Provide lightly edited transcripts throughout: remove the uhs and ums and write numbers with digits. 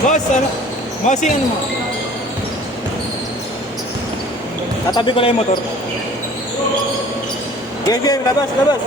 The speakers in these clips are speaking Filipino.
Boss, ano? Bossing, ano mo? Tatabi ko lang yung motor. Game, game, labas, labas.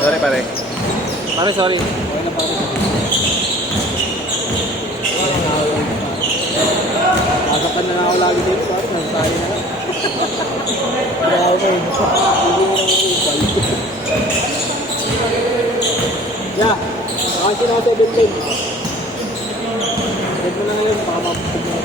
Sorry pare. Pare, sorry. Okay na pare. Nakapan na ako lagi dito pare. Nasasayo na. Kaya ako eh. Yeah. Nakasi na ako 7 lane. Head mo na ngayon. Baka mapapag mo.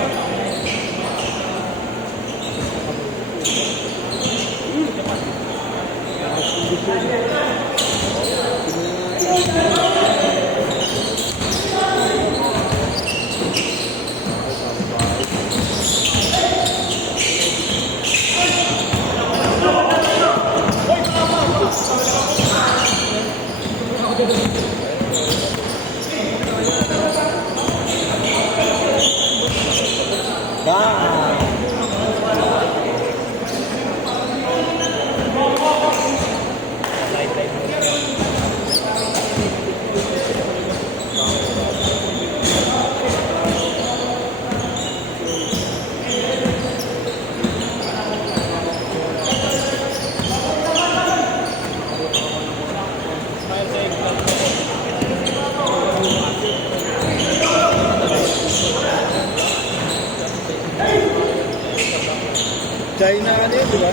China ano yun, di ba?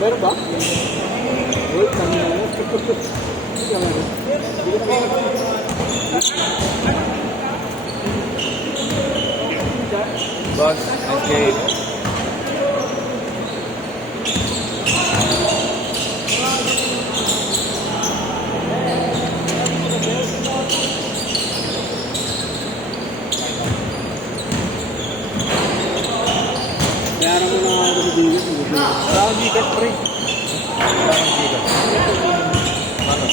Meron ba? Wait, kami na lang. Boss, okay. Bayaran mo na ako sa bilis. Wala akong Gcash, pre. Wala akong Gcash. Ano?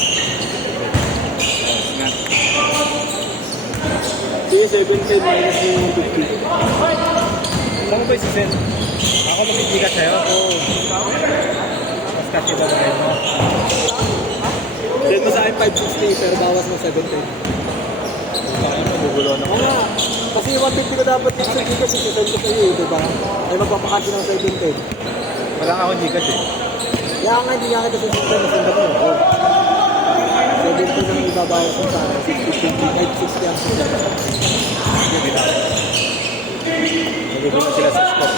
Sige, 710 minus yung 50. Saan mo ba isi-send? Ako mag-Gcash sa'yo? Oo. Mas kasi ba kayo mo? Send mo sa akin 560 pero bawas mo 710. Bakit magugulo na ko? Oo nga. Kasi yung 150 ko dapat dito sa Gcash, isi-send ko sa'yo eh, diba? Ay magpapakasya ng 710. Wala nga akong Gcash eh. Kaya nga, hindi nga kita sa system, nasenda mo. 710 ang ibabawas mo sa akin, 650 ang sila. Hindi na. Magugulo sila sa score.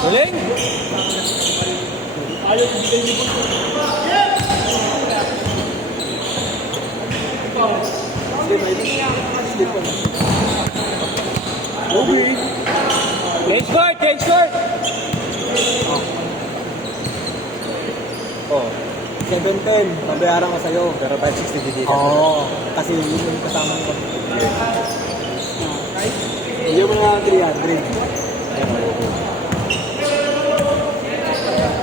Galing! Ayaw yung bigay niyo po. Slim, I think. Slim pa na. Okay. Change court! Oh, 710, mabayaran ko sa'yo. pero 560 dito. Oo. Kasi yun yung kasama ko. Hindi mo na 300.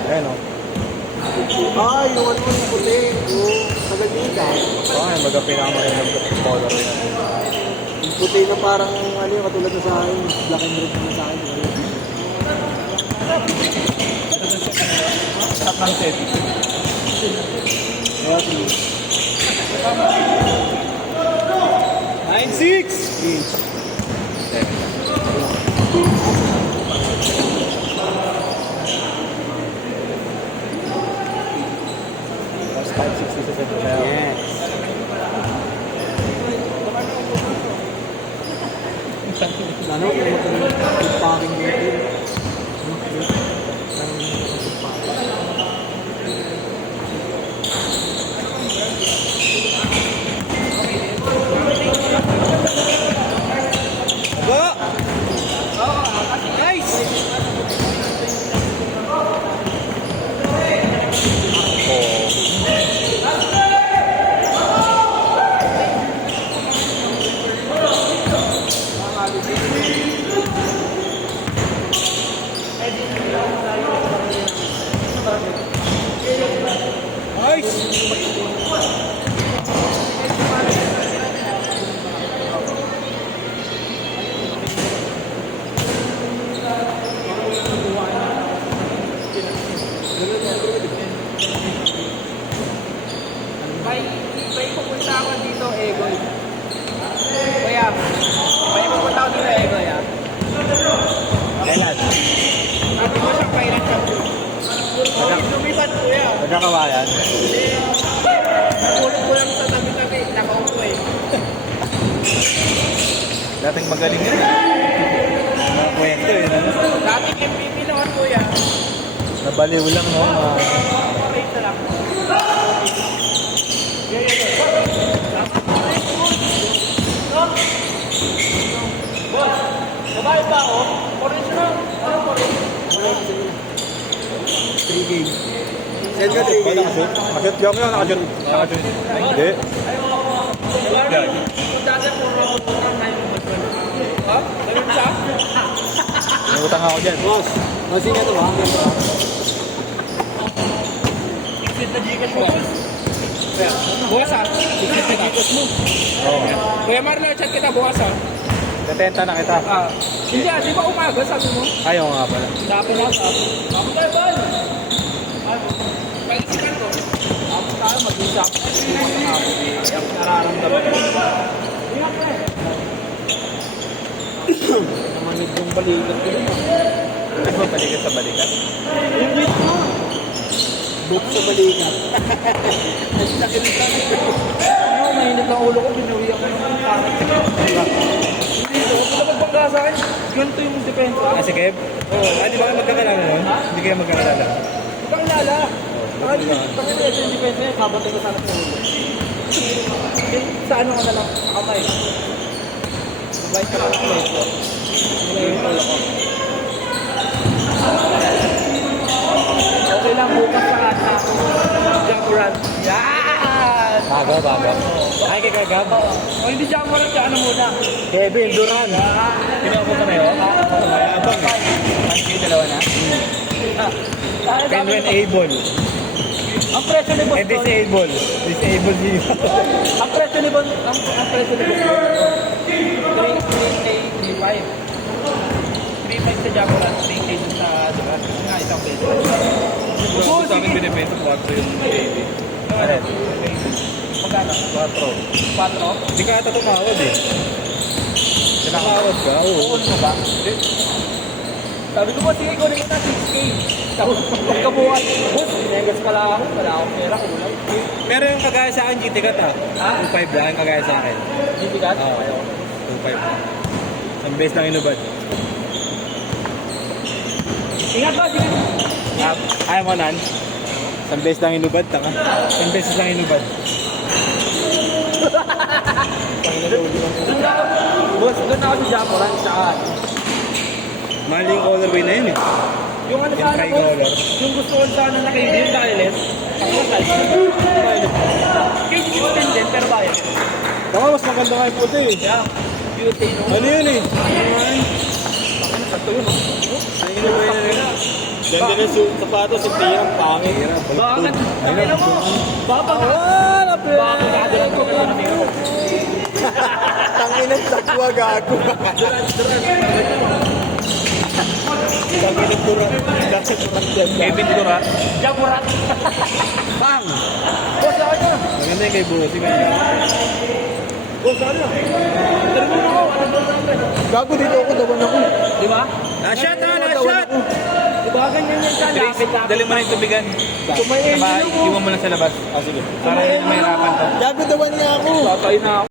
Ayan o. Ah, yung ano yung puti. Yung nagagita. Ay, baga pinakamarunong ng color yun. Yung puti na parang ano yung katulad na sa akin. Black and red na sa akin. Stop ng set. Kaya 3. 9-6! Tapos 560 sa set. Yes. Ano, kung magkaroon yung packing dito. Aba! Nice! Oh. Nice! May pupunta ako dito, Egoy. Kuya, may pupunta ako dito, Egoy, ah. Kailan? Sabi ko siyang kailan siya. Lumipat, kuya. Nagkakawayan? Tulog ko lang sa tabi-tabi. Nakaupo eh. Dating magaling yun. Mga kwento yun. Ano? Dating MVP naman, kuya. Nabaliw lang, no? Wait na lang. Boss, babae ba ako? Orange na. Ano orange? 3 games. Send ka 3 Wala games. kasi. Kasi tiyo mo lang nakadyan. Nakadyan. Hindi. Dati po ako utang na yung matwala. Ha? Ganun siya? May utang ako dyan. Boss, masing ito ba? Ikit na Gcash mo. Bukas ah. Ikit na Gcash mo. Oo. Kuya Marlo, chat kita bukas ah. Natenta na kita. Hindi ah, di ba umaga sabi mo? Ayaw nga pala. Dapat na sa. Ako tayo ba? Pag-isipan ko. Ako tayo mag-usap. Yung nararamdaman ko. Ingat ka eh. Namanid yung balikat ko dun. Ano ba balikat sa balikat? Yung wait mo. Book sa balikat. Ano, mainit ang ulo ko. Binuwi ako ng parang. Hindi ko. Kung nagbangga sa akin, ganito yung depensa. Ah, si Kev? Oo. Ah, di ba kayo magkakalala nun? Hindi kayo magkakalala. Pangilala. Pangilala yung depensa niya. Kabatay ko sana sa ulo. Sa ano ka na lang? Kamay. Mabait ka lang kamay ko. Wala yung ulo ko. Okay lang bukas sa ata ako. Bago. Ay, kay Kagab. O hindi siya mo rin siya, ano muna. Kevin Durant. Kinuha ko na yun. Abang eh. Ang dalawa na. Kenwen Able. Ang presyo ni Boss Don, Disable. Disable siya. ang presyo ni Boss, ang presyo ni Boss Don, 3.5. 3.5 sa Jaguar, 3K dun sa Duran. Nga, isang peso. Gusto sa akin binibenta 4 yung baby. Ano? Magkano? 4. 4? Hindi ka ata tumawad eh. Tumawad ka? Oo. Kukunin mo ba? Sabi ko po, sige, kunin mo na 6K. Tapos pagkabukas, boss, negas pala ako, wala akong pera, kulang. Pero yung kagaya sa akin, GT Cat ah. Ha? 2.5 lang kagaya sa akin. Hindi ka? Oo. Ayaw. 2.5 lang. Ang base lang inubad. Ingat ba, sige. Ayaw mo nan? Isang base lang inubad, taka. Isang beses lang inubad. Boss, doon ako sa Japoran, saka Mahal yung colorway na yun eh. yung ano Yung sana, boss, tricolor. yung gusto ko sana na kayo, yung violet, ang mga size, violet. Cage 15 din, pero violet. Baka mas maganda nga yung puti eh. Yeah, beauty, no? Ano yun eh? Sakto yun, no? Ang inubay na rin. Ganda na yung sapatos, yung tiyang pangit. Bakit? Tangina mo! Baka magkakadulan ko na nila. Tanginan sakwa gago. Tanginan Duran. Kevin Durant. Jaguar. Bang! Boss, ako na. Maganda yung kay Busi. Boss, ako na. Termo mo ako, ano ba naman? Gago dito ako, daban ako. Di ba? Na-shot ha, na-shot! Di ba ganyan yan siya? Lapit-lapit. Dali mo na yung tubigan. Kumain, Iwan mo na sa labas. Ah, sige. Para may hirapan to. Gago dawan niya ako. Tatay na ako.